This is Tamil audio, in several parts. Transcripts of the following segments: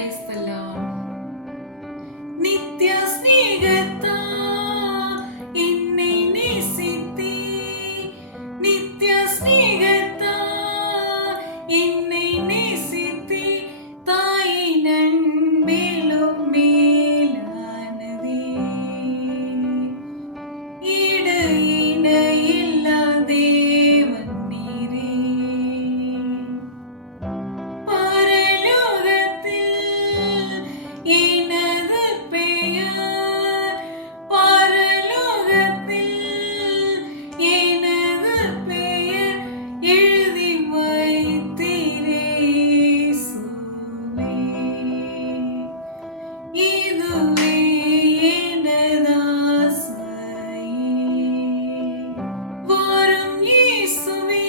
Praise the Lord. நித்ய ஸ்நேகத்தா என்னை நேசித்தீ, நித்ய ஸ்நேகத்தா என்னை நேசித்தீ, தாயின் அன்பிலும் மேலானதே. ஈடு இணையில்லா தேவன் நீரே. பரலோகத்தில் எனது பெயர், பரலோகத்தில் எனது பெயர் எழுதி வைத்தீரே இயேசுவே. இதுவே எனது ஆசை. வாரும் இயேசுவே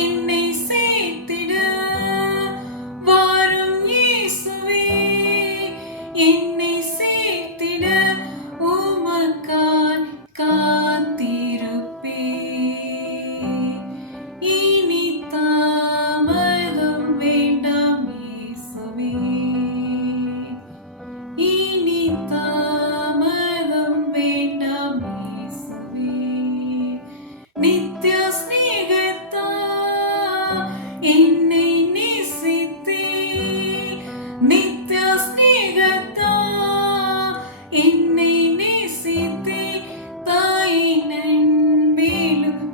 என்னை சேர்த்திட, வாரும் இயேசுவே என்னை சேர்த்திட, உமக்காய் காத்திருப்பேன். இனி தாமதம் வேண்டாம் இயேசுவே, இனி தாமதம் வேண்டாம் இயேசுவே. நித்ய ஸ்நேகத்தா என்னை நேசித்தீ, நித்ய ஸ்நேகத்தா என்னை நேசித்தீ, தாயின் அன்பிலும்